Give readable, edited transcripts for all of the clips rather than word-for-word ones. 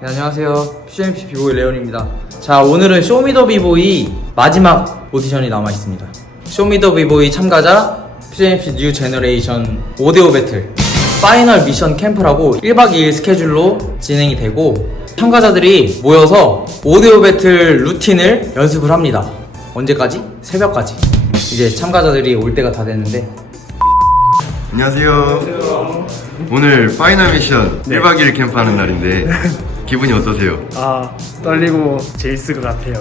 네, 안녕하세요. 퓨전MC 비보이 레온입니다. 자, 오늘은 쇼미더비보이 마지막 오디션이 남아있습니다. 쇼미더비보이 참가자 퓨전MC 뉴 제너레이션 5대5 배틀 파이널 미션 캠프라고 1박 2일 스케줄로 진행이 되고, 참가자들이 모여서 5대5 배틀 루틴을 연습을 합니다. 언제까지? 새벽까지. 이제 참가자들이 올 때가 다 됐는데. 안녕하세요. 오늘 파이널 미션 1박 2일 캠프 하는 날인데 기분이 어떠세요? 떨리고 재밌을 것 같아요.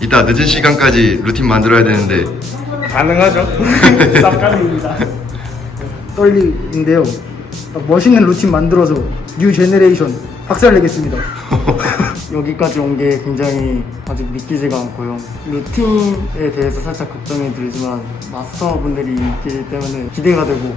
이따 늦은 시간까지 루틴 만들어야 되는데 가능하죠? 쌉감입니다. 떨리는데요. 멋있는 루틴 만들어서 뉴 제너레이션 박살내겠습니다. 여기까지 온 게 굉장히 아직 믿기지가 않고요. 루틴에 대해서 살짝 걱정이 들지만 마스터분들이 있기 때문에 기대가 되고.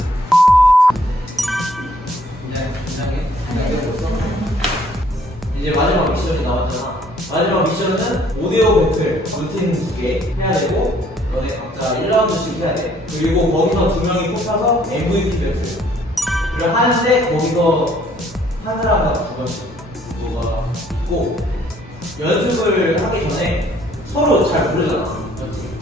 이제 마지막 미션이 나왔잖아. 마지막 미션은 5대5 배틀 루틴 2개 해야 되고, 너네 각자 1라운드씩 해야 돼. 그리고 거기서 2명이 뽑혀서 MVP 배틀을 하는데, 거기서 한 사람당 2번씩 뭐가 있고, 연습을 하기 전에 서로 잘 모르잖아.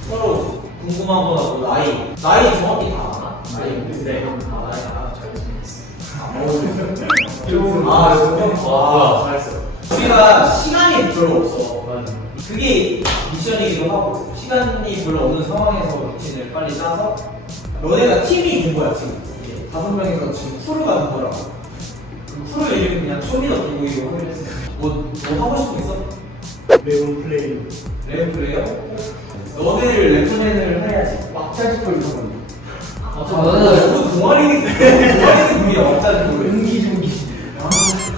서로 궁금한 거나 뭐 나이 정확히 다 아나? 나이 네. 나이 알아. 잘했어. 우리가 시간이 별로 없어. 그게 미션이기도 하고, 시간이 별로 없는 상황에서 루틴을 빨리 짜서, 너네가 팀이 된 거야 지금. 5명이서 지금 크루가 된 거라고. 그 크루 이름이 그냥 쇼미더비보이로 하기로 했어. 뭐 하고 싶은 거 있어? 레온 플레이. 랩 플레이어? 너네를 랩 플레이를 해야지. 막자지껄 하고. 너네가 너무 동아리인데 동아리는 막자지껄. 은기종기.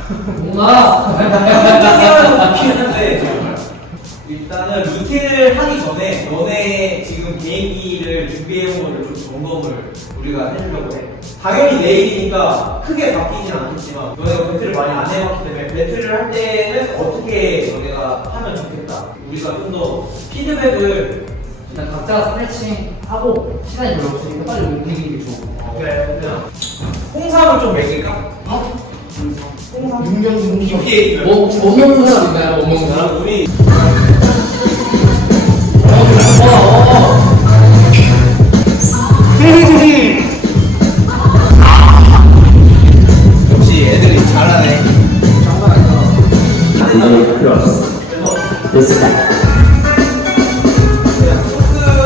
뭔가 좋긴 한데, 일단은 루틴을 하기 전에 너네 지금 개인기를 준비해온 거를 좀 점검을 우리가 해주려고 해. 당연히 내일이니까 크게 바뀌진 않겠지만, 너네가 배틀을 많이 안 해봤기 때문에 배틀을 할 때는 어떻게 너네가 하면 좋겠다, 우리가 좀 더 피드백을. 일단 각자가 스트레칭 하고 시간이 별로 없으니까 빨리 움직이는 게 좋고. 그래, 그냥 홍삼을 좀 먹일까? 홍삼? 이게 뭐 혹시 못 먹는 사람 있나요? 못 먹는 사람? 우리 역시 애들이 잘하네. 장난 아니다. 그냥 소스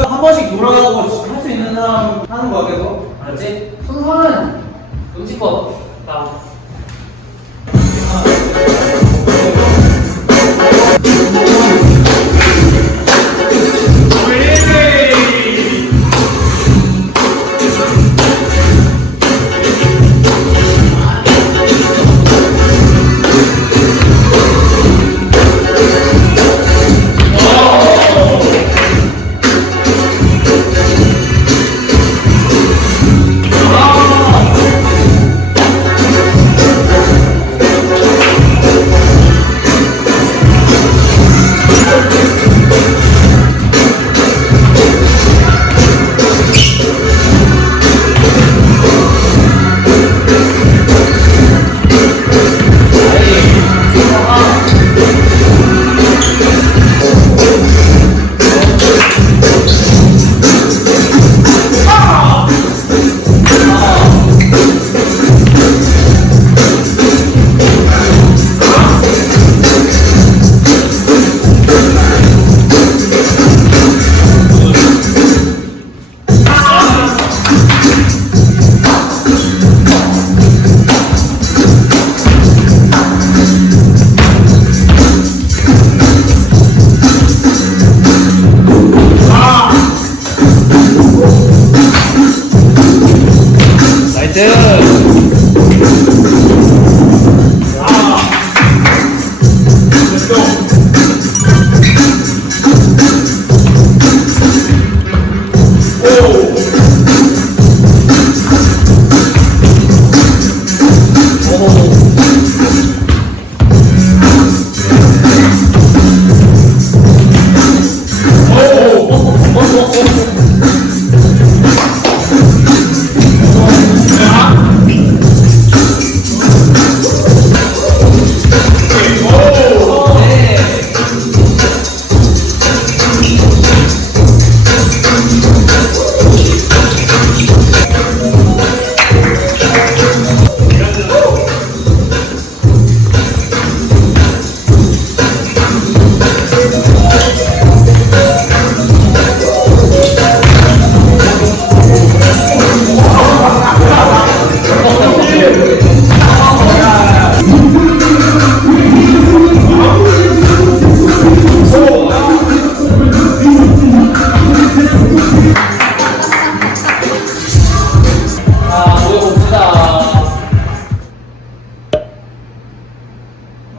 한 번씩 돌아가고 할 수 있는 사람 하는 거야 계속. 알았지? 순서는 눈치껏 나.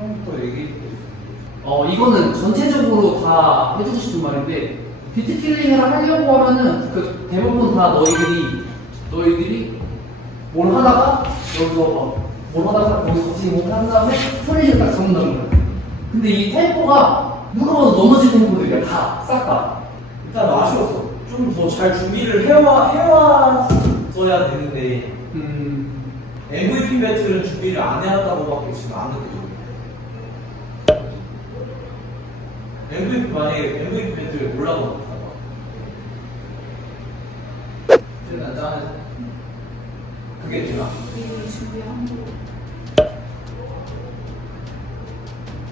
처음부터 얘기해. 이거는 전체적으로 다 해주고 싶은 말인데 비트킬링을 하려고 하면은 그 대부분 다 너희들이 뭘 하다가 여기서 뭘 하다가 여기서 같이 뭘 한 다음에 소리를 딱 잡는다는 거야. 근데 이 템포가 누가 봐도 넘어질 템포들이야. 다 싹 다. 일단 아쉬웠어. 좀 더 잘 준비를 해왔어야 되는데 MVP 배틀은 준비를 안 해왔다고밖에 지금 안 느껴져. 만약에 MVP 배틀 올라가고 난 짜는 그게 되나?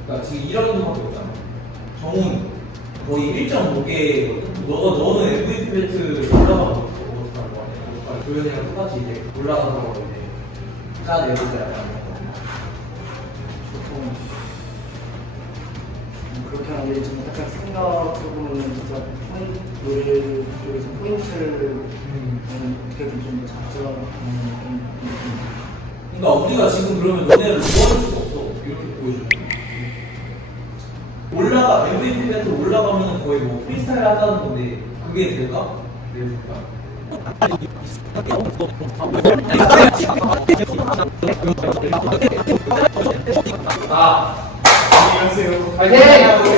그러니까 지금 1라운드밖에 없잖아. 정훈 거의 1.5개거든. 너는 MVP 배틀 올라가면 어떡할 거야? 도현이랑 똑같이 이제 올라가서 이제 짜내보자 약간. 그렇게 하는 게 좀 약간 생각으로는 진짜 노래 쪽에서 포인트를 어떻게든 좀 잡자 하는 그러니까 우리가 지금 그러면 너네를 도와줄 수가 없어. 이렇게 보여주면. MVP 배틀 올라가면 거의 뭐 프리스타일 한다는 건데 그게 될까?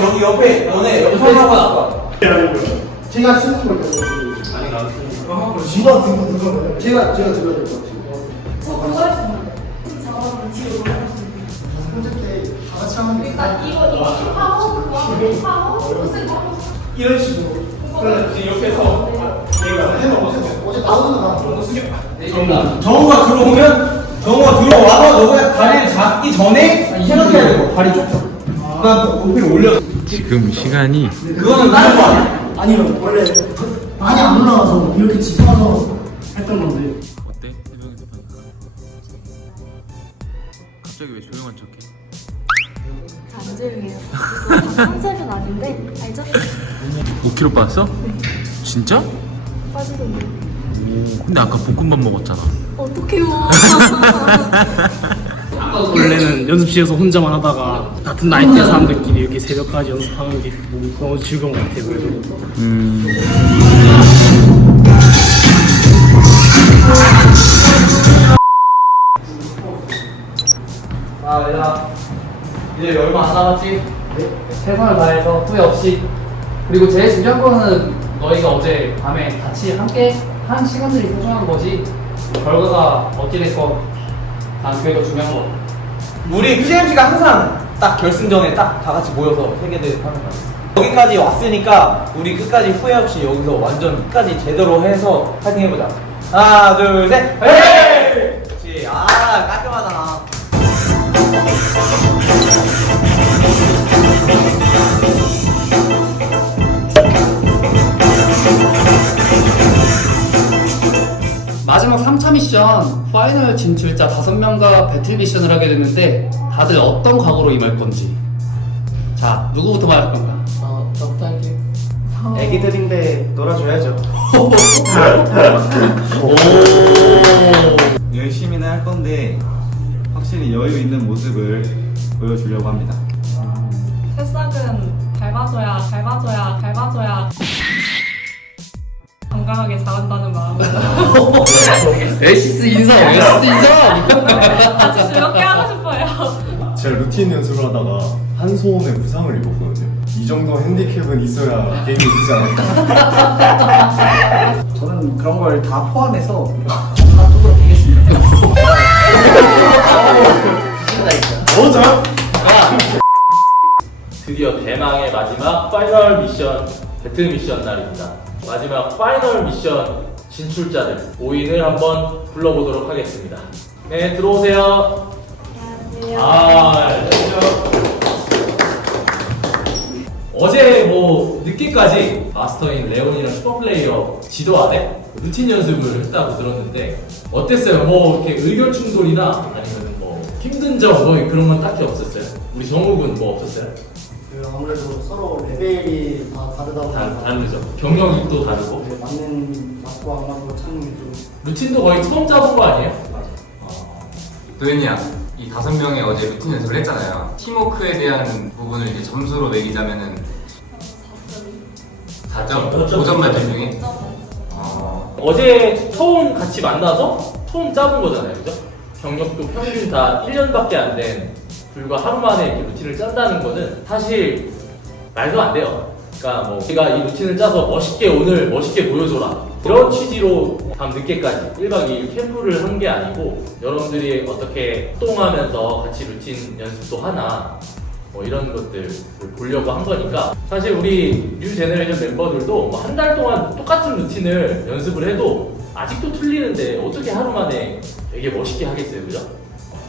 여기 옆에 너네 영상하고 나와. 제가 쓰는 거예요. 아니 나는 쓰는 거. 누가 들은 거예요? 제가 들어야 될 것 같아요. 저 그거 할 수 있는데 작업은 뒤로 올라갈 수 있는데 콘셉트 다 같이 하면 돼. 일단 이거 하고 그거 하고 무슨 하고 이런 식으로. 그러면 이제 옆에서 얘가 어제 나오는 거 정우가 들어와서 너가 다리를 잡기 전에 생각해야 되고 다리 좁혀. 난 높이를 올려. 지금 시간이 그거는 다른 거 아니야? 아니면 원래 많이 안 올라가서 이렇게 집어서 했던 건데 어때? 해병에서 보니까 갑자기 왜 조용한 척해? 안 조용해요. 컨셉은 아닌데 알죠? 5kg 빠졌어? 진짜? 빠지던데 근데 아까 볶음밥 먹었잖아. 어떡해요. 원래는 연습실에서 혼자만 하다가 같은 나이대 사람들끼리 이렇게 새벽까지 연습하는 게 너무 즐거운 것 같아요. 그래서 얘들아 이제 얼마 안 남았지? 최선을 다해서 후회 없이. 그리고 제일 중요한 거는 너희가 어제 밤에 같이 함께 한 시간들이 소중한 거지. 결과가 어찌 됐건 난 그게 더 중요한 거. 우리 PMC가 항상 딱 결승전에 딱 다 같이 모여서 세계대회 하는 거야. 여기까지 왔으니까 우리 끝까지 후회 없이 여기서 완전 끝까지 제대로 해서 파이팅 해보자. 하나, 둘, 셋, 헤이! 그렇지. 깔끔하잖아. 마지막 3차 미션 파이널 진출자 5명과 배틀 미션을 하게 됐는데 다들 어떤 각오로 임할 건지. 자, 누구부터 말할 건가? 저부터 할게요. 애기들인데 놀아줘야죠. 열심히는 할 건데 확실히 여유 있는 모습을 보여주려고 합니다. 새싹은 밟아줘야 건강하게 자란다는 마음으로 에이시스 인사. 아주 즐겁게 하고 싶어요. 제가 루틴 연습을 하다가 한 손에 부상을 입었거든요. 이 정도 핸디캡은 있어야 게임이 되지 않을까. 저는 그런 걸 다 포함해서 다 뜯어내겠습니다. 뭐죠? 드디어 대망의 마지막 파이널 미션 배틀 미션 날입니다. 마지막 파이널 미션 진출자들 5인을 한번 불러보도록 하겠습니다. 네, 들어오세요. 안녕하세요. 어제 뭐 늦게까지 마스터인 레온이랑 슈퍼플레이어 지도 안에 루틴 연습을 했다고 들었는데 어땠어요? 뭐 이렇게 의견 충돌이나 아니면 뭐 힘든 점 뭐 그런 건 딱히 없었어요? 우리 정욱은 뭐 없었어요? 아무래도 서로 레벨이 다 다르다 보니까 다르죠. 경력이 또 다르고. 맞는 맞고 안 맞고 찾는 게 좀 루틴도 거의 처음 짜본 거 아니에요? 도현이야, 이 5명의 어제 루틴 연습을 했잖아요. 팀워크에 대한 부분을 이제 점수로 매기자면은 4점? 5점 만점 중에? 어제 처음 같이 만나서 처음 짜본 거잖아요, 그죠? 경력도 평균 다 1년밖에 안 된 불과 하루 만에 이렇게 루틴을 짠다는 거는 사실 말도 안 돼요. 그러니까 뭐 우리가 이 루틴을 짜서 오늘 멋있게 보여줘라 이런 취지로 밤 늦게까지 1박 2일 캠프를 한 게 아니고 여러분들이 어떻게 활동하면서 같이 루틴 연습도 하나 뭐 이런 것들을 보려고 한 거니까 사실 우리 뉴 제너레이션 멤버들도 뭐 한 달 동안 똑같은 루틴을 연습을 해도 아직도 틀리는데 어떻게 하루 만에 되게 멋있게 하겠어요, 그죠?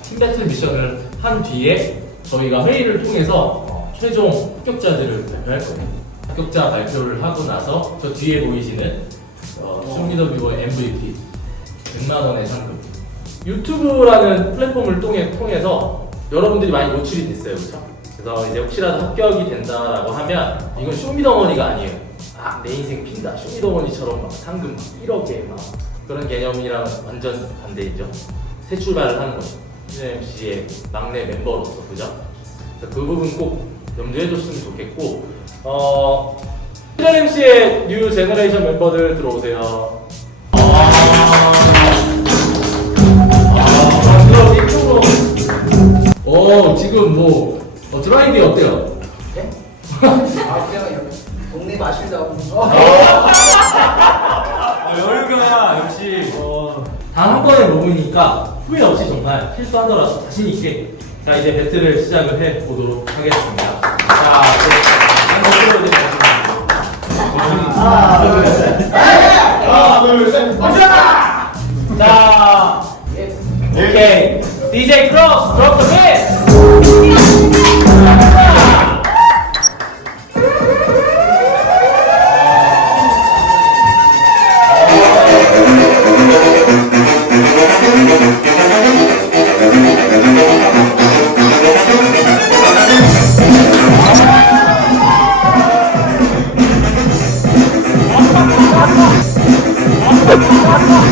팀 배틀 미션을 한 뒤에 저희가 회의를 통해서 최종 합격자들을 발표할 거예요. 합격자 발표를 하고 나서 저 뒤에 보이시는 쇼미더뷰어 MVP 100만원의 상금 유튜브라는 플랫폼을 통해서 여러분들이 많이 노출이 됐어요, 그렇죠? 그래서 이제 혹시라도 합격이 된다라고 하면 이건 쇼미더머니가 아니에요. 내 인생 핀다. 쇼미더머니처럼 막 상금 막 1억에 막 그런 개념이랑 완전 반대이죠. 새 출발을 하는 거죠. CNMC의 막내 멤버로서, 그죠? 그 부분 꼭 염두해 줬으면 좋겠고 CNMC의 뉴 제너레이션 멤버들 들어오세요. 그럼 이쪽으로 지금 뭐 드라이기 어때요? 네? 그냥 동네 마실다고. 여유가 역시 단 한 번의 몸이니까 후회 없이 정말 실수하더라도 자신 있게 자 이제 배틀을 시작을 해 보도록 하겠습니다. 자, 자, 오케이. DJ 크로스, 드롭 더 비트. 아,